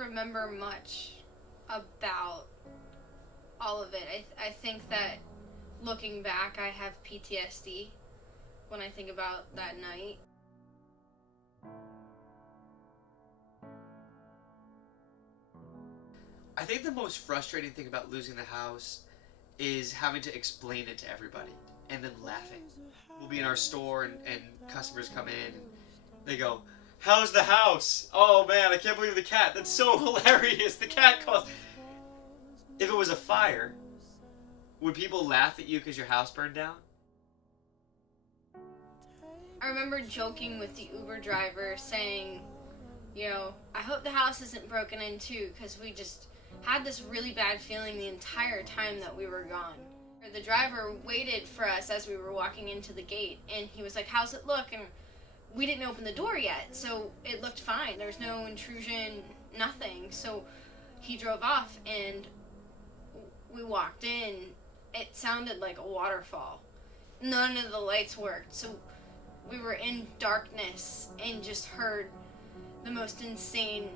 remember much about all of it. I think that looking back, I have PTSD when I think about that night. I think the most frustrating thing about losing the house is having to explain it to everybody and then laughing. We'll be in our store and customers come in and they go, "How's the house? Oh man, I can't believe the cat. That's so hilarious. The cat caused..." If it was a fire, would people laugh at you because your house burned down? I remember joking with the Uber driver saying, I hope the house isn't broken into, because we just had this really bad feeling the entire time that we were gone. The driver waited for us as we were walking into the gate, and he was like, "How's it look?" And we didn't open the door yet, so it looked fine. There was no intrusion, nothing. So he drove off, and we walked in. It sounded like a waterfall. None of the lights worked, so we were in darkness and just heard the most insane,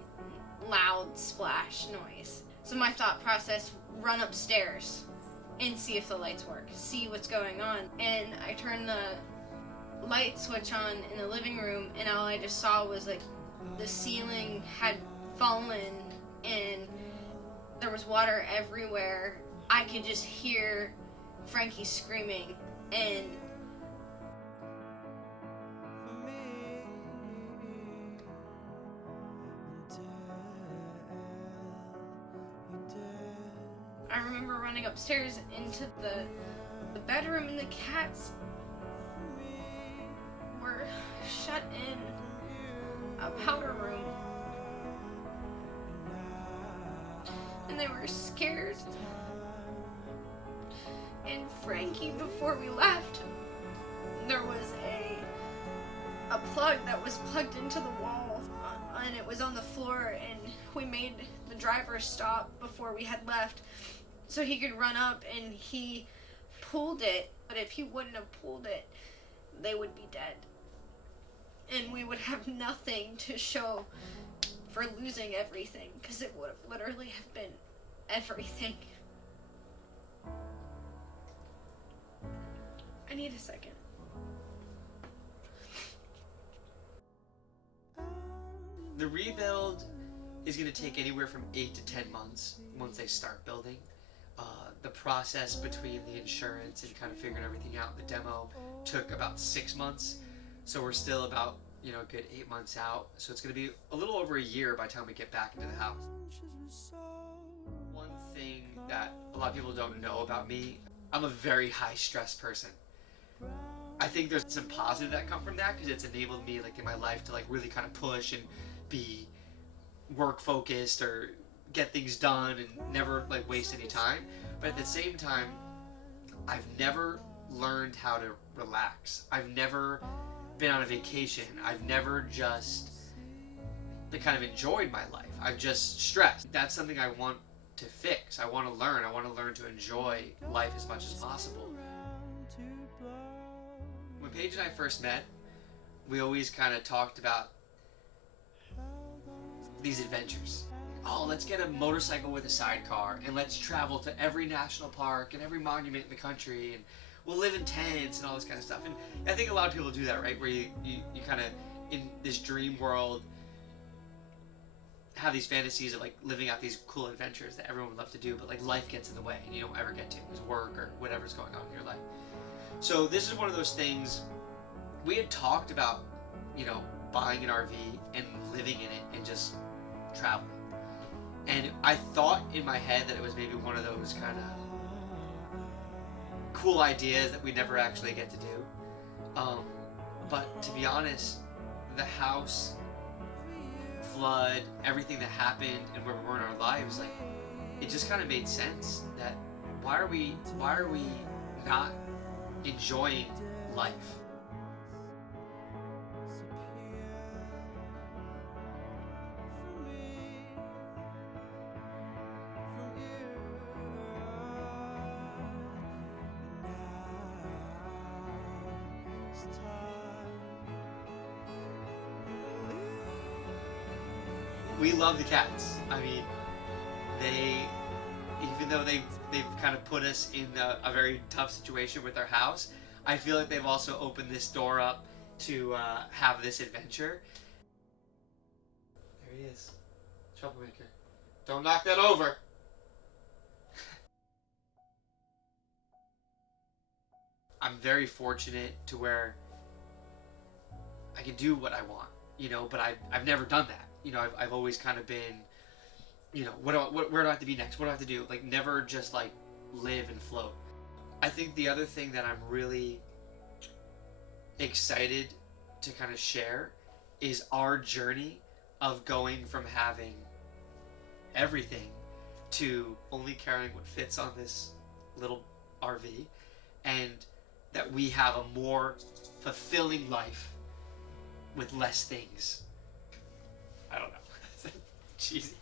loud splash noise. So my thought process, run upstairs and see if the lights work, see what's going on. And I turned the light switch on in the living room, and all I just saw was like the ceiling had fallen and there was water everywhere. I could just hear Frankie screaming, and I remember running upstairs into the bedroom, and the cats were shut in a powder room. And they were scared. And Frankie, before we left, there was a plug that was plugged into the wall, and it was on the floor, and we made the driver stop before we had left so he could run up, and he pulled it. But if he wouldn't have pulled it, they would be dead, and we would have nothing to show for losing everything, because it would have literally have been everything. I need a second. The rebuild is going to take anywhere from 8 to 10 months once they start building. The process between the insurance and kind of figuring everything out, the demo took about 6 months. So we're still about, a good 8 months out. So it's going to be a little over a year by the time we get back into the house. One thing that a lot of people don't know about me, I'm a very high stress person. I think there's some positive that come from that, because it's enabled me in my life to really kind of push and be work focused or get things done and never waste any time. But at the same time, I've never learned how to relax. I've never been on a vacation. I've never just kind of enjoyed my life. I've just stressed. That's something I want to fix. I want to learn. I want to learn to enjoy life as much as possible. When Paige and I first met, we always kind of talked about these adventures. Oh, let's get a motorcycle with a sidecar, and let's travel to every national park and every monument in the country, and we'll live in tents and all this kind of stuff. And I think a lot of people do that, right? Where you kind of, in this dream world, have these fantasies of living out these cool adventures that everyone would love to do, but life gets in the way and you don't ever get to, because work or whatever's going on in your life. So this is one of those things we had talked about, buying an RV and living in it and just traveling. And I thought in my head that it was maybe one of those kind of cool ideas that we never actually get to do. But to be honest, the house, flood, everything that happened and where we were in our lives, it just kind of made sense that why are we not enjoying life? we love the cats. I mean, even though they've kind of put us in a very tough situation with our house, I feel like they've also opened this door up to have this adventure. There he is. Troublemaker. Don't knock that over. I'm very fortunate to where I can do what I want, but I've never done that. I've always kind of been, where do I have to be next? What do I have to do? Like, never just like live and float. I think the other thing that I'm really excited to kind of share is our journey of going from having everything to only carrying what fits on this little RV, and that we have a more fulfilling life with less things. I don't know. Cheesy.